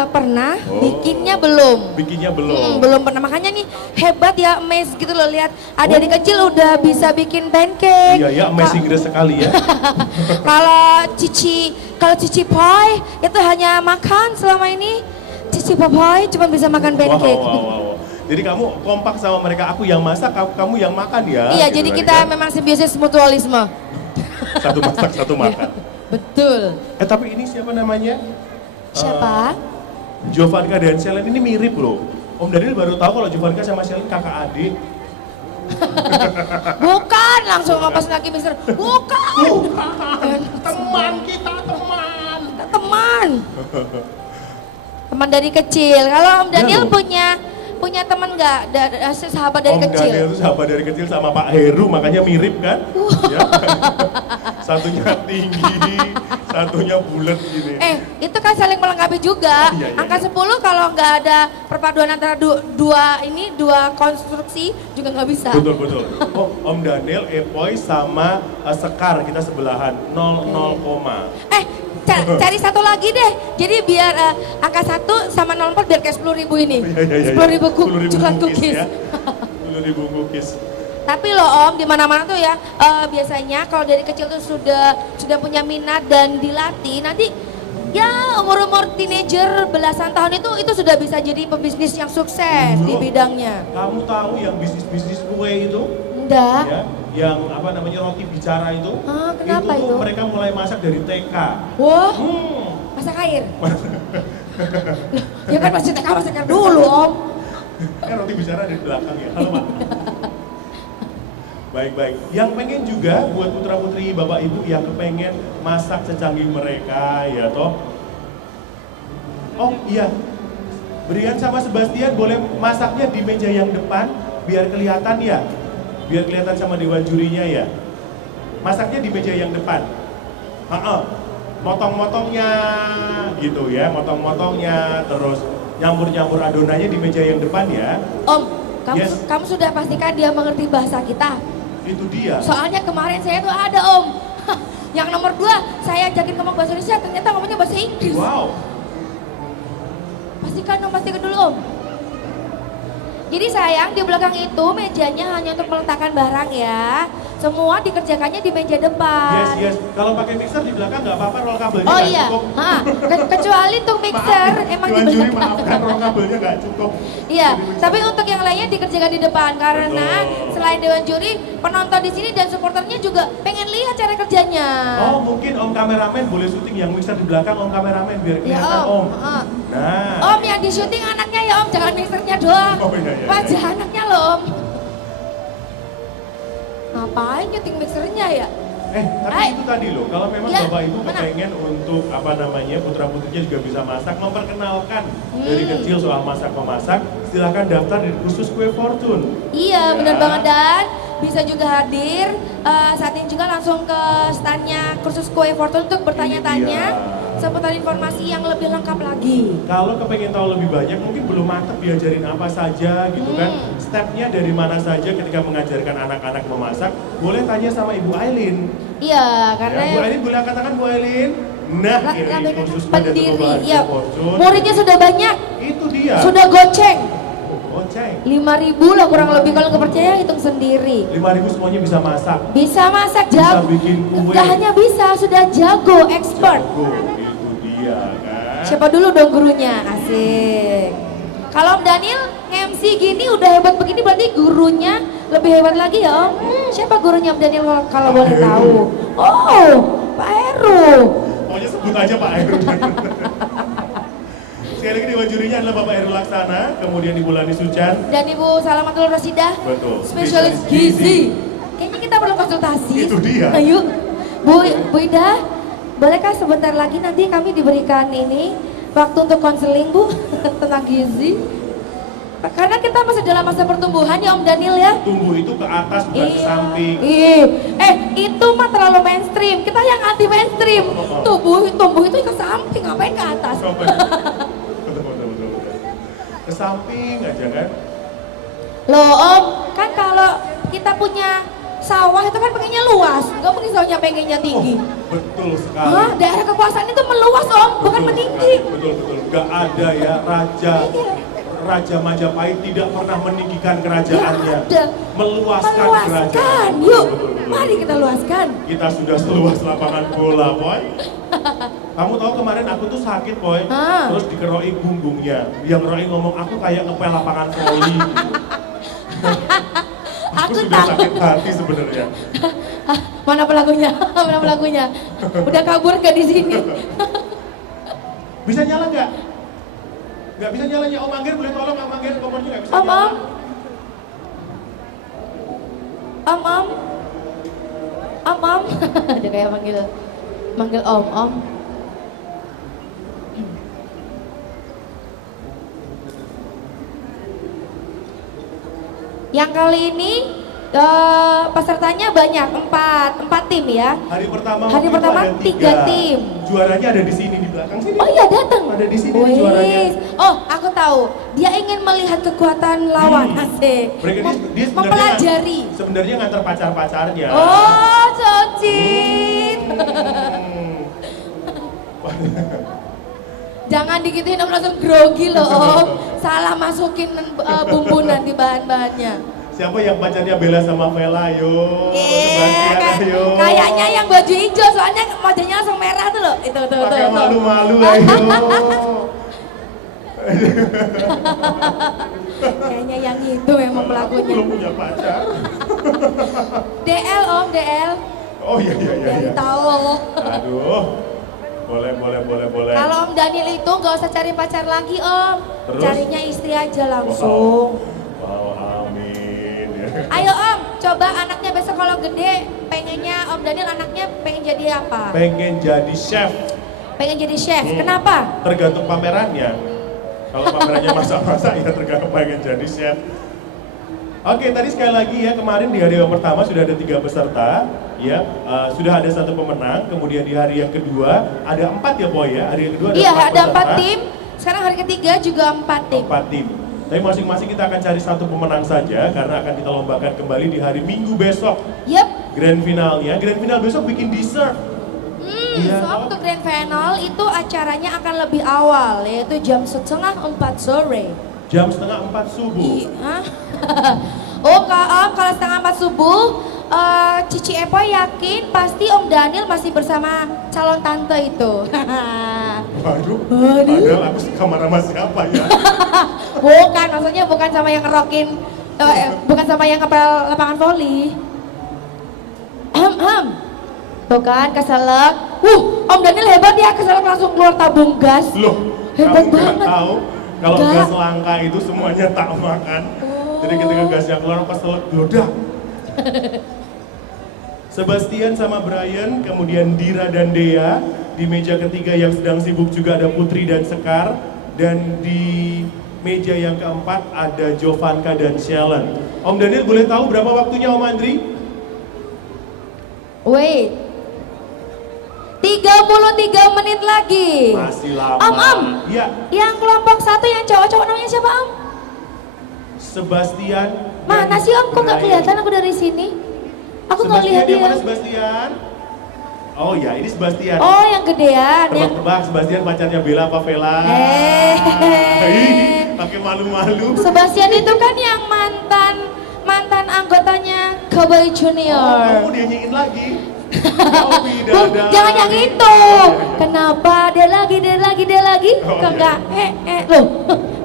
Pernah, Oh. bikinnya belum. Bikinnya belum. Belum pernah, makanya nih hebat ya, amazed gitu loh, lihat adik-adik kecil udah bisa bikin pancake. Iya ya, amazing grace sekali ya. Kalau Cici Poi itu hanya makan selama ini. Cici Poi cuma bisa makan pancake. Wow. Jadi kamu kompak sama mereka, aku yang masak, kamu yang makan ya. Iya, gitu jadi kan, kita ya. memang simbiosis mutualisme. Satu masak, satu makan. Betul. Tapi ini siapa namanya? Siapa? Jovanka dan Selen ini mirip loh. Om Daniel baru tahu kalau Jovanka sama Selen kakak adik. Bukan, langsung pas lagi mixer. Bukan. Teman kita, teman. Teman. Teman dari kecil. Kalau Om Daniel Ya, punya teman nggak? Sahabat dari Om kecil? Daniel itu sahabat dari kecil sama Pak Heru, makanya mirip kan? Ya. Satunya tinggi, satunya bulat gini. Itu kan saling melengkapi juga. Iya. Angka 10 kalau nggak ada perpaduan antara dua konstruksi juga nggak bisa. Betul. Oh, Om Daniel, Epoy sama Sekar kita sebelahan 00 koma. Cari satu lagi deh. Jadi biar angka 1 sama 04 biar kayak 10.000 ini. Iya. 10.000 coklat 10.000 cookies. ya. 10.000 cookies. Tapi loh Om, di mana-mana tuh ya biasanya kalau dari kecil tuh sudah punya minat dan dilatih, nanti ya umur-umur teenager belasan tahun itu sudah bisa jadi pebisnis yang sukses di bidangnya. Kamu tahu yang bisnis kue itu? Enggak. Ya, yang apa namanya roti bicara itu? Kenapa itu? Mereka mulai masak dari TK. Wah, Hmm. masak air. Ya kan masih TK masak air dulu Om. Kan roti bicara di belakang ya. Halo Pak. Baik. Yang pengen juga buat putra-putri Bapak Ibu yang kepengen masak secanggih mereka ya toh. Oh iya, Brian sama Sebastian boleh masaknya di meja yang depan biar kelihatan ya. Biar kelihatan sama dewan jurinya ya. Masaknya di meja yang depan. Motong-motongnya gitu ya, motong-motongnya terus nyampur-nyampur adonannya di meja yang depan ya. Om, Yes. kamu sudah pastikan dia mengerti bahasa kita? Itu dia. Soalnya kemarin saya tuh ada Om. Yang nomor 2, saya ajakin ngomong bahasa Indonesia, ternyata ngomongnya bahasa Inggris. Wow. Pastikan dulu Om. Jadi sayang di belakang itu mejanya hanya untuk meletakkan barang ya. Semua dikerjakannya di meja depan. Yes. Kalau pakai mixer di belakang nggak apa-apa, roll kabelnya Oh nggak iya, cukup. kecuali untuk mixer emang di Tuan juri belakang. maafkan, roll kabelnya nggak cukup. Iya, tapi untuk yang lainnya dikerjakan di depan karena Betul. selain dewan juri, penonton di sini dan supporternya juga pengen lihat cara kerjanya. Oh mungkin Om kameramen boleh syuting yang mixer di belakang, Om kameramen biar Ya kelihatan Om. Om. Nah. Om yang di syuting anaknya ya Om, jangan mixernya doang. Oh, iya. Wajah anaknya loh Om. Ngapain nyeting mixernya ya? Tapi itu tadi loh, kalau memang Ya, Bapak Ibu mana? kepengen untuk apa namanya putra-putrinya juga bisa masak, memperkenalkan dari kecil soal masak-memasak, silahkan daftar di kursus kue fortune. Iya, Ya. benar banget dan bisa juga hadir saat ini juga langsung ke standnya kursus kue fortune untuk bertanya-tanya Ini seputar informasi yang lebih lengkap lagi. Kalau kepengen tahu lebih banyak, mungkin belum mantap diajarin apa saja gitu kan. Stepnya dari mana saja ketika mengajarkan anak-anak memasak, boleh tanya sama Ibu Aileen. Iya, karena Ya, Bu Aileen boleh katakan Bu Aileen. Nah, ini kursus kue dan pendiri, pembahasan ya. fortune. Muridnya sudah banyak, Itu dia. sudah goceng. Goceng. 5.000 lah kurang lebih, kalau nggak percaya hitung sendiri. 5.000 semuanya bisa masak. Bisa masak, Bisa jago. bikin kue. Gak hanya bisa, sudah jago, expert. Jago, itu dia kan. Siapa dulu dong gurunya? Asik. Kalau Om Daniel MC gini udah hebat begini, berarti gurunya lebih hebat lagi ya Om. Siapa gurunya Om Daniel kalau boleh Heru. tahu? Oh, Pak Heru. Pokoknya sebut aja Pak Heru. Sekali lagi dewan jurinya adalah Bapak Heru Laksana, kemudian Ibu Lani Sucan. Dan Ibu Salamatul Rasidah, Betul. spesialis gizi. Kayaknya kita perlu konsultasi. Itu dia. Ayo, Bu Ida, bolehkah sebentar lagi nanti kami diberikan ini waktu untuk konseling Bu tentang gizi? Karena kita masih dalam masa pertumbuhan ya Om Daniel ya. Tumbuh itu ke atas bukan ke samping. Itu mah terlalu mainstream. Kita yang anti mainstream. Tumbuh itu ke samping, ngapain ke atas? Betul. Ke samping aja kan. Loh Om, kan kalau kita punya sawah itu kan pengennya luas, nggak mungkin sawahnya pengennya tinggi. Betul sekali. Hah, daerah kekuasaan itu meluas Om, bukan meninggi. Betul. Gak ada ya Raja Majapahit tidak pernah meninggikan kerajaannya. Ya, ada. Meluaskan kerajaan. Meluaskan, yuk. Betul. Mari kita luaskan. Kita sudah seluas lapangan bola, Boy. Kamu tahu kemarin aku tuh sakit, Boy. Terus dikeroi punggungnya. Yang ngeroi ngomong aku kayak ngepel lapangan voli. Aku sudah tahu. sakit hati sebenarnya. Mana pelakunya? Mana pelakunya? Udah kabur gak di sini? Bisa nyala nggak? Nggak bisa nyalanya. Om Angger boleh tolong Om Angger, kompornya nggak bisa Om. nyala. Om. Ada kayak manggil Om. Yang kali ini pesertanya banyak, 4 tim ya. Hari pertama Hari waktu itu pertama ada 3 tim. Juaranya ada di sini, di belakang sini. Oh iya datang. Ada di sini Wih. juaranya. Oh aku tahu. Dia ingin melihat kekuatan lawan. Asik. Mereka dia Mempelajari. sebenarnya nganter pacar-pacarnya. Oh cocit. Jangan digituin Om, langsung grogi loh Om. Salah masukin bumbu nanti bahan-bahannya. Siapa yang pacarnya Bella sama Vela? Ayo. Sebastian, ayo. Kayaknya yang baju hijau, soalnya wajahnya langsung merah tuh loh. Itu. Pakai malu-malu, ayo. Kayaknya yang itu memang pelakunya. Belum punya pacar. DL Om, DL. Oh iya. Dari tahu. Aduh. Boleh. Kalau Om Daniel itu nggak usah cari pacar lagi Om. Terus? Carinya istri aja langsung. Wow, amin. Ayo Om, coba anaknya besok kalau gede, pengennya Om Daniel anaknya pengen jadi apa? Pengen jadi chef. Pengen jadi chef, kenapa? Tergantung pamerannya. Kalau pamerannya masak-masak ya tergantung pengen jadi chef. Oke, tadi sekali lagi ya, kemarin di hari yang pertama sudah ada 3 peserta, ya, sudah ada 1 pemenang. Kemudian di hari yang kedua ada 4 ya, Boy ya. Hari yang kedua ada 4 Iya, ada peserta. 4 tim. Sekarang hari ketiga juga 4 tim. 4 tim. Tapi masing-masing kita akan cari 1 pemenang saja karena akan kita lombakan kembali di hari Minggu besok. Yep. Grand finalnya, grand final besok bikin dessert. Iya, So untuk grand final itu acaranya akan lebih awal, yaitu jam 3:30 sore. Jam 3:30 subuh. Iya. Oh kalau 3:30 subuh, Cici Epo yakin pasti Om Daniel masih bersama calon tante itu. Waduh, padahal aku sekamar sama siapa ya? Bukan, maksudnya bukan sama yang ngerokin, bukan sama yang ngepel lapangan voli. Tuh kan, keselak. Om Daniel hebat ya, keselak langsung keluar tabung gas. Loh, Hebat kamu nggak banget. tahu kalau Nggak. gas langka itu semuanya tak makan. Jadi ketika gasnya keluar pas blodak. Sebastian sama Brian, kemudian Dira dan Dea. Di meja ketiga yang sedang sibuk juga ada Putri dan Sekar. Dan di meja yang keempat ada Jovanka dan Shellen. Om Daniel boleh tahu berapa waktunya Om Andri? Wait, 33 menit lagi. Masih lama. Om. Iya, Yang kelompok 1 yang cowok-cowok namanya siapa Om? Sebastian. Mana dan sih Om? Kok nggak Brian. kelihatan aku dari sini? Aku nggak Sebastian lihat yang dia. mana Sebastian? Oh ya, ini Sebastian. Oh yang gedean ya. Tebak-tebak Sebastian pacarnya Bella apa Vela? Ih, pakai malu-malu. Sebastian itu kan yang mantan anggotanya Cowboy Oh, Junior. kamu dia nyanyiin lagi. Kau bidadari. Jangan yang itu. Kenapa dia lagi? Oh, Kok iya. nggak loh?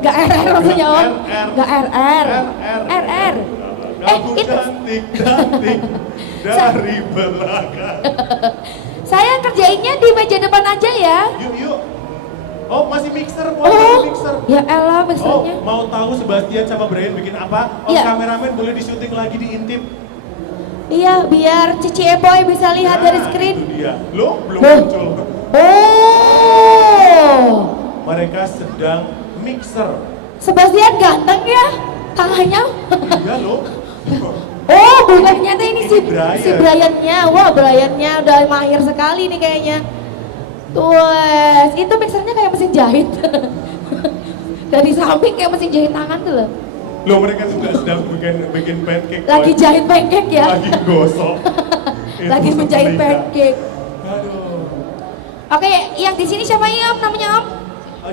Nggak RR maksudnya Om? Nggak RR. RR. Kamu itu cantik dari belakang. saya kerjainnya di meja depan aja ya. Yuk. Oh, masih mixer, Oh, masih mixer. ya elah Oh, mixernya. mau tahu Sebastian sama Brian bikin apa? Oh, Iya. kameramen boleh di-syuting lagi diintip. Iya, biar Cici Epoy bisa lihat dari screen. Itu dia. Loh, belum Loh. muncul. Oh, Mereka sedang mixer. Sebastian ganteng ya, tangannya. Iya loh. Oh, bukan ternyata ini si Brian. Briannya. Wah, Briannya udah mahir sekali nih kayaknya. Tuh, itu mixernya kayak mesin jahit. Dari samping kayak mesin jahit tangan tuh loh. Loh, mereka juga sedang bikin pancake. Lagi Boy. jahit pancake ya. Lagi gosok. Itu Lagi menjahit setrika. pancake. Aduh. Oke, yang di sini siapa ya Om namanya Om?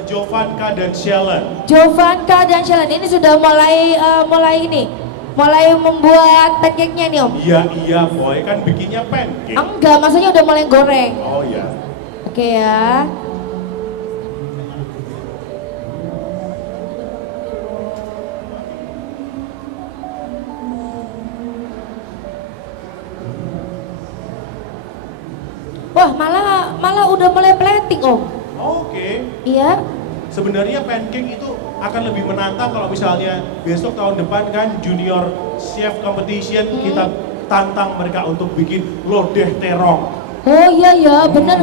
Jovanka dan Shellen. Jovanka dan Shellen ini sudah mulai membuat pancake-nya nih Om. Iya boy, kan bikinnya pancake. Enggak, maksudnya udah mulai goreng. Oh iya. Oke ya. Wah, malah udah mulai plating Om. Oke. Iya. Sebenarnya pancake itu akan lebih menantang kalau misalnya besok tahun depan kan junior chef competition kita tantang mereka untuk bikin lodeh terong. Oh iya ya, benar.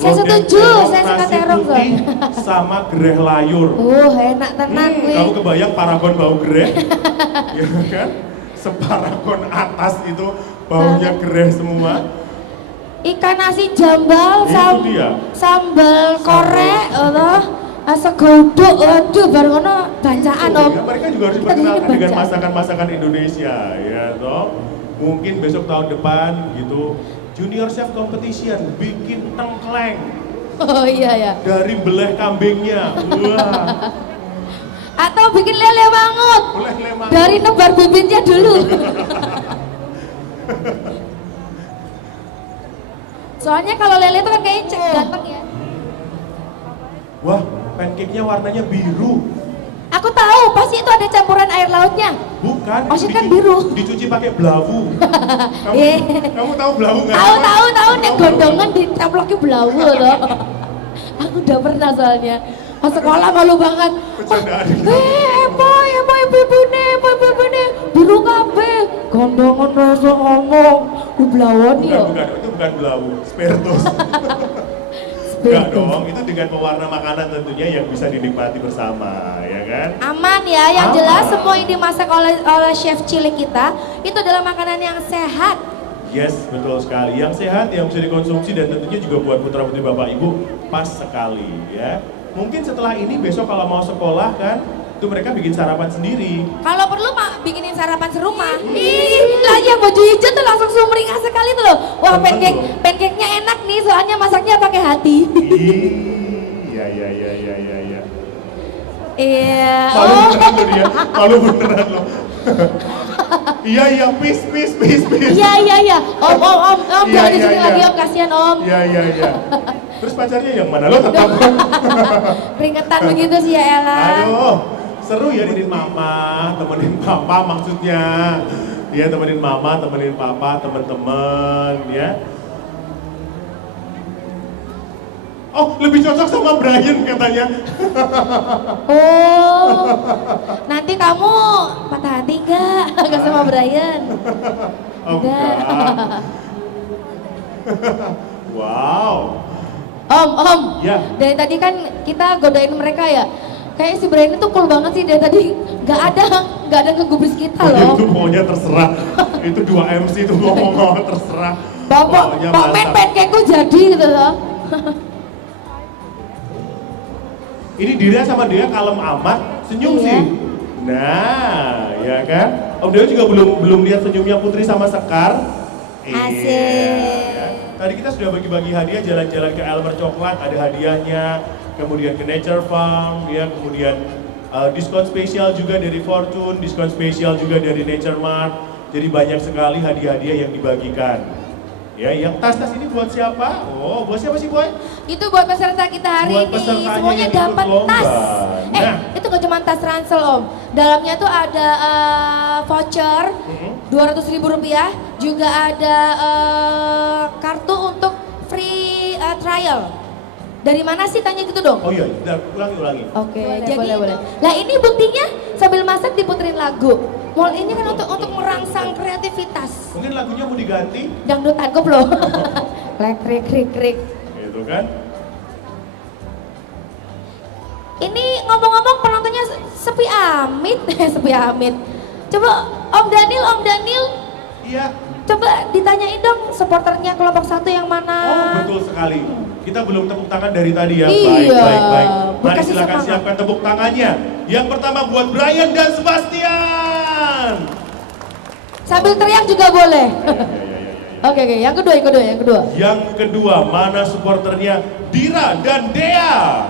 Saya Lodeh setuju, saya suka nasi terong putih soalnya. sama gereh layur. Enak tenan gue. Kamu kebayang paragon bau gereh? Ya kan? Separagon atas itu baunya gereh semua. Ikan nasi jambal, Itu dia. sambal korek, segodok, aduh baru ngono bancaan Om. Ya, mereka juga harus Kita diperkenalkan jadi dengan bancaan. masakan-masakan Indonesia, ya toh. Mungkin besok tahun depan gitu, junior chef competition bikin tengkleng Oh iya ya. dari beleh kambingnya. Wah, Atau bikin lele mangut boleh lemang. dari nebar bibitnya dulu. Soalnya kalau lele itu kan kayaknya ganteng ya. Wah, pancake-nya warnanya biru. Aku tahu, pasti itu ada campuran air lautnya. Bukan, itu Maksudnya kan biru. dicuci pakai belawu. Kamu, Eh. kamu tahu belawu nggak? Tahu nek gondongan dicamploknya belawu loh. Aku udah pernah soalnya. Pas sekolah malu banget. Bercandaan. Boy, ibu-ibune biru kabeh. Gondongan rasa ngomong. Ku blawon yo. Bukan, itu bukan belawu, spiritus. Enggak dong, itu dengan pewarna makanan tentunya yang bisa dinikmati bersama, ya kan? Aman ya, yang Aman. jelas semua yang dimasak oleh chef cilik kita itu adalah makanan yang sehat. Yes, betul sekali. Yang sehat, yang bisa dikonsumsi dan tentunya juga buat putra putri bapak ibu pas sekali, ya. Mungkin setelah ini besok kalau mau sekolah kan, itu mereka bikin sarapan sendiri. Kalau perlu bikinin sarapan serumah. Lah yang baju hijau tuh langsung sumringah sekali tuh loh. Wah, Bener pancake-nya enak nih soalnya masaknya pakai hati. Iya. Iya. Malu beneran loh dia, malu beneran loh. Iya, peace. Iya. Om, jangan Iya, di sini iya. lagi Om, kasihan Om. Iya. Terus pacarnya yang mana? Lo tetap. Keringetan begitu sih ya Ella. Aduh, seru ya temenin mama, temenin papa maksudnya. Ya temenin mama, temenin papa, temen-temen ya. Oh, lebih cocok sama Brian katanya. Oh, nanti kamu patah hati enggak? Enggak sama Brian? Oh, enggak. Wow. Om, Ya. dari tadi kan kita godain mereka ya. Kayak si Brian itu cool banget sih dari tadi. Nggak ada ngegubris kita loh. Itu pokoknya terserah. Itu 2 MC itu ngomong terserah. Bapak, Pokoknya Pak Men mantap. pancake-ku jadi gitu loh. Ini Dira sama dia kalem amat, senyum Iya. sih. Nah, ya kan? Om Dewa juga belum lihat senyumnya Putri sama Sekar. Asik. Iya. Tadi kita sudah bagi-bagi hadiah, jalan-jalan ke Elmer Coklat, ada hadiahnya. Kemudian ke Nature Farm, ya, kemudian diskon spesial juga dari Fortune, diskon spesial juga dari Nature Mart. Jadi banyak sekali hadiah-hadiah yang dibagikan. Ya, yang tas-tas ini buat siapa? Oh, buat siapa sih, Boy? Itu buat peserta kita hari Buat ini. pesertanya Semuanya yang ikut dapat lomba. tas. Nah. Itu nggak cuma tas ransel Om. Dalamnya tuh ada voucher 200.000 rupiah. Juga ada kartu untuk free trial. Dari mana sih tanya gitu dong? Oh iya, ulangi. Oke, Boleh, jadi boleh. Lah ini buktinya sambil masak diputerin lagu. Mall ini kan untuk merangsang kreativitas. Mungkin lagunya mau diganti, Dangdutan koplo. Krik krik. gitu kan? Ini ngomong-ngomong penontonnya sepi amit, sepi amit. Coba Om Daniel, Iya. coba ditanyain dong supporternya kelompok 1 yang Oh, mana? betul sekali. Kita belum tepuk tangan dari tadi ya. Iya. Baik. Mari Dikasih silakan semangat. siapkan tepuk tangannya. Yang pertama buat Brian dan Sebastian. Sambil teriak juga boleh. Ya. Oke, yang kedua. Yang kedua, mana supporternya Dira dan Dea?